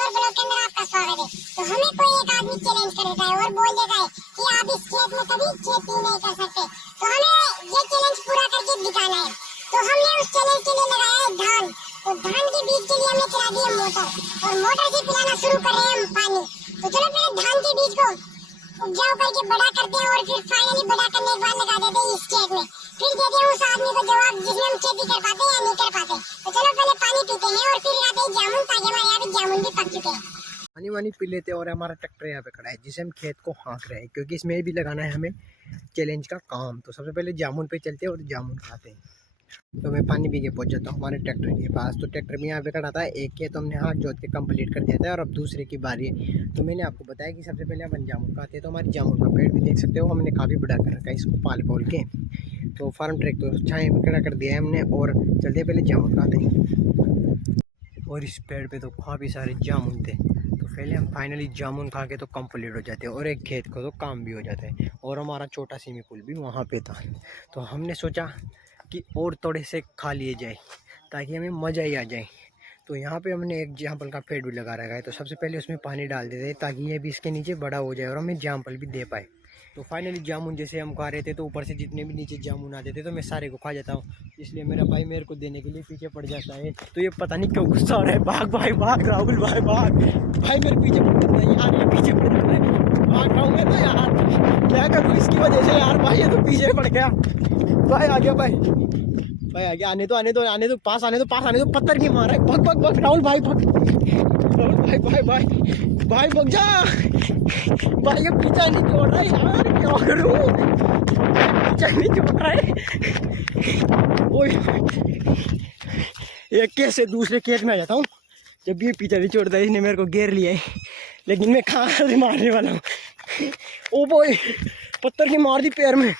और ब्लॉग के अंदर आपका स्वागत है। तो हमें कोई एक आदमी चैलेंज कर देता है और बोल देता है कि आप इस खेत में कभी खेती नहीं कर सकते, तो हमें ये चैलेंज पूरा करके दिखाना है। तो हमने उस चैलेंज के लिए लगाया है धान। तो धान के बीज के लिए हमने चला दिया मोटर और मोटर से पिलाना शुरू कर रहे हैं हम पानी। तो चलो पहले धान के बीज को उपजाऊ करके बड़ा करते हैं और फिर फाइनली बड़ा करने के बाद लगा देते हैं इस खेत में। फिर देते हैं उस आदमी को जवाब जिसमें हम खेती कर पाते हैं या नहीं कर पाते। तो चलो पहले पानी पीते हैं और फिर आते हैं जामुन, ताकि हमारे यहाँ पे जामुन भी पक चुके हैं। पानी वानी पी लेते हैं और हमारा ट्रैक्टर यहाँ पे खड़ा है जिसे हम खेत को हाँक रहे हैं, क्योंकि इसमें भी लगाना है हमें चैलेंज का काम। तो सबसे पहले जामुन पे चलते हैं और जामुन खाते हैं। तो मैं पानी पी के पहुँच जाता हूँ हमारे ट्रैक्टर के पास। तो ट्रैक्टर भी यहाँ पे खड़ा था, एक के तो हमने हाथ जोत के कंप्लीट कर दिया था और अब दूसरे की बारी है। तो मैंने आपको बताया कि सबसे पहले अपन जामुन खाते हैं। तो हमारी जामुन का पेड़ भी देख सकते हो, हमने काफ़ी बड़ा कर रखा है इसको पाल पोल के। तो फार्म ट्रैक तो छाए में खड़ा कर दिया है हमने और चलते पहले जामुन खाते हैं। और इस पेड़ पे तो काफ़ी सारे जामुन थे। तो पहले हम फाइनली जामुन खा के तो कंप्लीट हो जाते हैं और एक खेत को तो काम भी हो जाता है। और हमारा छोटा स्विमिंग पूल भी वहाँ पे था। तो हमने सोचा कि और थोड़े से खा लिए जाए ताकि हमें मज़ा ही आ जाए। तो यहाँ पे हमने एक जामफल का पेड़ भी लगा रखा है। तो सबसे पहले उसमें पानी डाल देते हैं ताकि ये भी इसके नीचे बड़ा हो जाए और हमें जामफल भी दे पाए। तो फाइनली जामुन जैसे हम खा रहे थे तो ऊपर से जितने भी नीचे जामुन आते थे तो मैं सारे को खा जाता हूँ, इसलिए मेरा भाई मेरे को देने के लिए पीछे पड़ जाता है। तो ये पता नहीं क्यों गुस्सा हो रहा है। भाग भाई भाग, राहुल भाई भाग, भाई मेरे पीछे पड़ जाता है यार, ये पीछे पड़ जाता है। भाग रहा हूँ मैं तो यार, क्या करूँ इसकी वजह से यार। भाई ये तो पीछे पड़ गया, भाई आ गया, भाई आगे आने दो, पास आने दो। पत्थर की मारा है, भग राहुल भाई भग, राहुल भाई भग जा भाई। ये पीछा नहीं छोड़ रहा है यार, क्या करूं, पीछा नहीं छोड़ रहा है। ओए एक खेत से दूसरे खेत में आ जाता हूँ जब ये पीछा नहीं छोड़ता है। इसने मेरे को घेर लिया है, लेकिन मैं कहाँ से मारने वाला हूँ। ओ बॉय, पत्थर की मार दी पैर में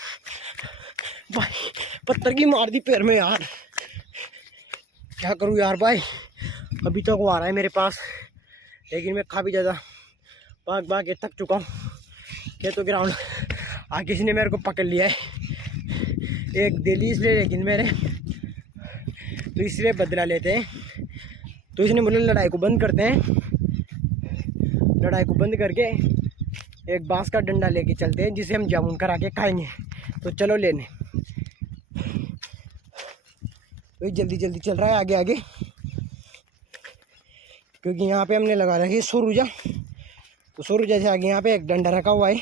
भाई, पत्थर की मार दी पैर में यार, क्या करूं यार भाई। अभी तक वो आ रहा है मेरे पास, लेकिन मैं काफ़ी ज़्यादा भाग के थक चुका हूँ। क्या तो ग्राउंड आगे किसी ने मेरे को पकड़ लिया है, एक दिल्ली इसलिए, लेकिन मेरे तो इसलिए बदला लेते हैं। तो इसने बोला लड़ाई को बंद करते हैं, लड़ाई को बंद करके एक बांस का डंडा लेके चलते हैं जिसे हम जामुन करा के खाएंगे। तो चलो लेने। तो जल्दी चल रहा है आगे, क्योंकि यहाँ पे हमने लगा रखी है सौरूजा। तो सौरूजा से आगे यहाँ पे एक डंडा रखा हुआ है,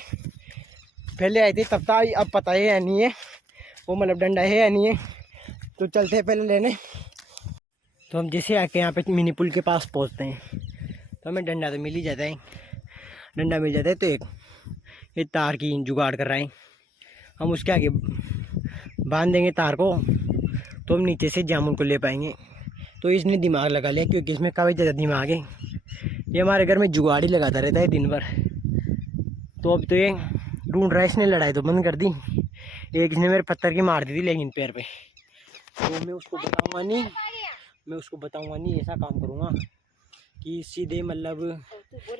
पहले आई थी तब था, अब पता है या नहीं है वो, मतलब डंडा है या नहीं है। तो चलते हैं पहले लेने। तो हम जैसे आके यहाँ पे मिनी पुल के पास पहुँचते हैं तो हमें डंडा तो मिल ही जाता है, डंडा मिल जाता है। तो एक ये तार की जुगाड़ कर रहे हैं हम, उसके आगे बांध देंगे तार को तो हम नीचे से जामुन को ले पाएंगे। तो इसने दिमाग लगा लिया, क्योंकि इसमें काफ़ी ज़्यादा दिमाग है। ये हमारे घर में जुगाड़ ही लगाता रहता है दिन भर। तो अब तो ये ढूंढ रहा है, इसने लड़ाई तो बंद कर दी। एक इसने मेरे पत्थर की मार दी थी लेकिन पैर पे। तो मैं उसको बताऊंगा नहीं, ऐसा काम करूँगा कि सीधे मतलब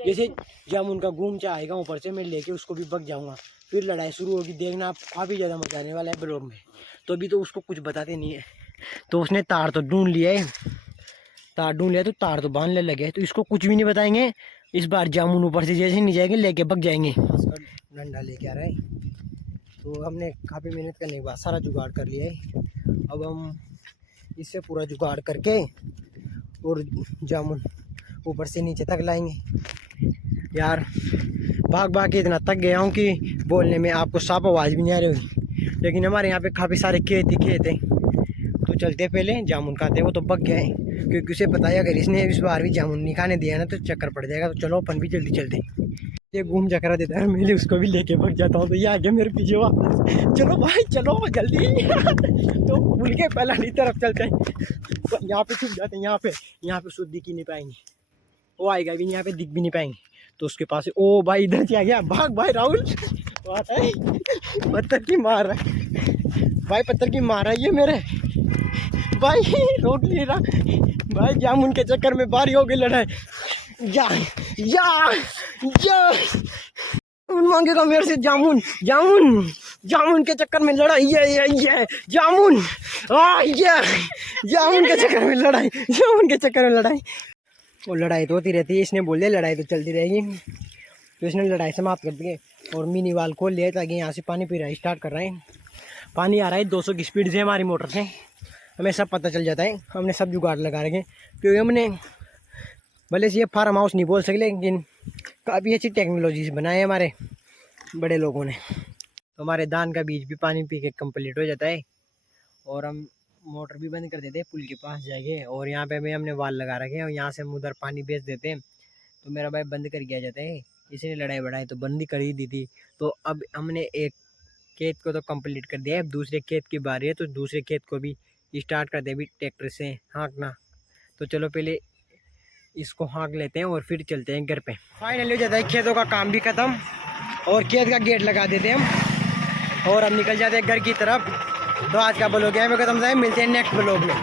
जैसे जामुन का घूम आएगा ऊपर से, मैं लेके उसको भी भग जाऊँगा। फिर लड़ाई शुरू होगी, देखना आप, काफ़ी ज़्यादा मजा आने वाला है ब्लॉग में। तो अभी तो उसको कुछ बताते नहीं है। तो उसने तार तो ढूंढ लिया है, तो तार तो बांधने लगे। तो इसको कुछ भी नहीं बताएंगे। इस बार जामुन ऊपर से जैसे नहीं जाएंगे लेके भग जाएंगे। डंडा लेके आ रहा है। तो हमने काफ़ी मेहनत करने के बाद सारा जुगाड़ कर लिया है। अब हम इससे पूरा जुगाड़ करके और जामुन ऊपर से नीचे तक लाएंगे। यार भाग के इतना थक गया हूँ कि बोलने में आपको साफ आवाज़ भी नहीं आ रही होगी। लेकिन हमारे यहाँ पे काफ़ी सारे खेत हैं। तो चलते पहले जामुन खाते हैं। वो तो पक गए हैं, क्योंकि उसे पता है अगर इसने इस बार भी जामुन नहीं खाने दिया ना तो चक्कर पड़ जाएगा। तो चलो अपन भी जल्दी चलते। ये घूम चक्कर देता है, मैं उसको भी लेके भग जाता हूँ। तो ये आगे मेरे पीछे वापस, चलो भाई चलो जल्दी। तो भूल के पहले तरफ चलते हैं। तो यहाँ पे छुप जाते हैं, यहाँ पे शुद्ध दिख ही नहीं पाएंगे, वो आएगा भी यहाँ पे दिख भी नहीं पाएंगे। तो उसके पास है, ओ भाई इधर से आ गया, भाग भाई राहुल। पत्थर की मार रहा है भाई, पत्थर की मार रहा है ये मेरे भाई, रोक नहीं रहा भाई। जामुन के चक्कर में बारी हो गई लड़ाई। मांगेगा मेरे से जामुन के चक्कर में लड़ाई। ये जामुन के चक्कर में लड़ाई। वो लड़ाई तो होती रहती है, इसने बोल दिया लड़ाई तो चलती रहेगी, तो इसने लड़ाई समाप्त कर दी और मिनी वाल खोल लिया ताकि यहाँ से पानी पी रहा है, स्टार्ट कर रहे हैं। पानी आ रहा है 200 की स्पीड से हमारी मोटर से, हमें सब पता चल जाता है। हमने सब जुगाड़ लगा रखे क्योंकि हमने भले से ये फार्म हाउस नहीं बोल सकते लेकिन काफ़ी अच्छी टेक्नोलॉजी से बनाए हमारे बड़े लोगों ने। तो हमारे धान का बीज भी पानी पी के कम्प्लीट हो जाता है और हम मोटर भी बंद कर देते हैं, पुल के पास जाएंगे और यहाँ पे भी हमने वाल लगा रखे हैं और यहाँ से हम उधर पानी बेच देते हैं। तो मेरा भाई बंद कर दिया जाता है, इसने लड़ाई बढ़ाई तो बंद ही कर ही दी थी। तो अब हमने एक खेत को तो कंप्लीट कर दिया है, अब दूसरे खेत की बारी है, तो दूसरे खेत को भी स्टार्ट कर दे अभी ट्रैक्टर से हाँकना। तो चलो पहले इसको हाँक लेते हैं और फिर चलते हैं घर पे। फाइनली हो जाता है खेतों का काम भी ख़त्म और खेत का गेट लगा देते हैं हम और अब निकल जाते हैं घर की तरफ। तो आज का ब्लॉग है, मैं खत्म, मिलते हैं नेक्स्ट ब्लॉग में।